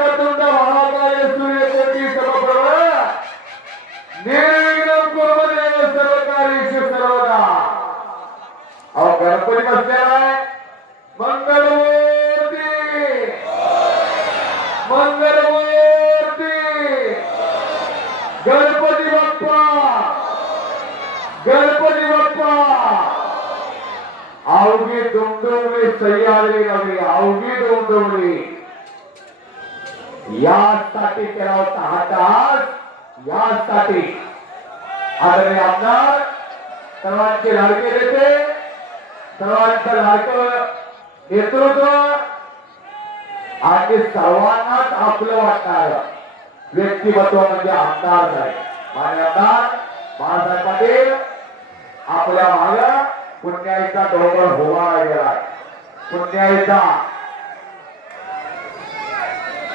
ಲೆಕ್ಕದಿಂದ ಮಹಾಕಾಯ ಸೂರ್ಯಕೋಟಿ ಸಮಪ್ರಭ ನೀರಿನ ಕುರುಮದೇವ ಸರ್ವಕಾರೀಶ ಸರ್ವದ ಅವ ಗಣಪತಿ ಬಸ್ತೇವೆ ಮಂಗಳಮೂರ್ತಿ ಮಂಗಳಮೂರ್ತಿ ಗಣಪತಿ ಬಪ್ಪ ಗಣಪತಿ ಬಪ್ಪ ಅವರಿಗೆ ದುಂಡುಮಿ ಸಹ್ಯಾದ್ರಿ ನಮಗೆ ಅವರಿಗೆ ದುಂಡುಮಿ यासाठी केला होता हा तास यासाठी आदरणीय आमदार सर्वांचे लाडके नेते सर्वांचं लाडकं नेतृत्व आणि सर्वांनाच आपलं वाटणार व्यक्तिमत्व म्हणजे आमदार नाही माझे आमदार बाळासाहेब पाटील आपल्या माग पुण्याईचा डोंगर होवा गेला पुण्याईचा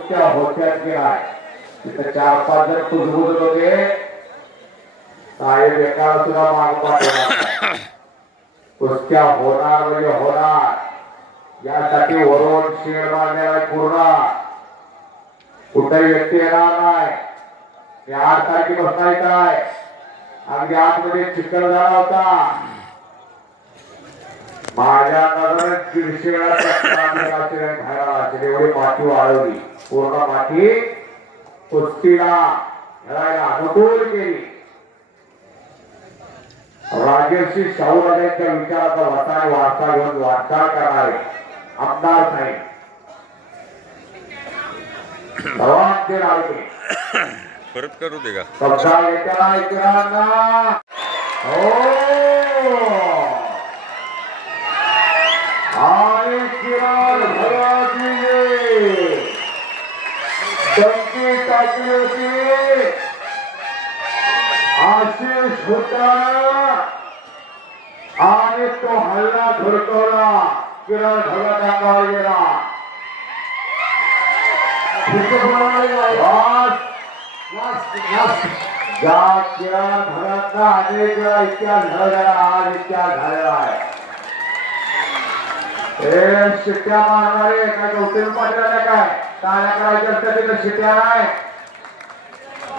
कुस्त्या होत्यात नाही तिथे चार पाच जण कुजबुजत होते साहेब एका सुद्धा मागपाट कुस्त्या होणार म्हणजे होणार? यासाठी वरून शेड मारलेला पूर्ण कुठेही व्यक्ती येणार नाही? आठ तारखेपासून आहे अगदी आतमध्ये चिखल झाला होता. माझ्या नजरेत एवढी माती वाढवली पूर्ण माती कुस्तीला खेळायला अनुकूल केली. राजर्षी शाहू राजांच्या विचाराचा वारसा घेऊन वाटचाल करणारे आमदार साहेब. लाडके परत करू दे का? टाकली होती आशिष भगत अंगावर गेला वास लास्ट लास्ट ज्या किरण भगतचा अनेक वेळा इतिहास झालेला आज इतिहास झालेला आहे हे। शिट्ट्या मारणारे काय पाटील आल्या काय टाळ्या करायच्या असत्या तिथे शिट्ट्या नाही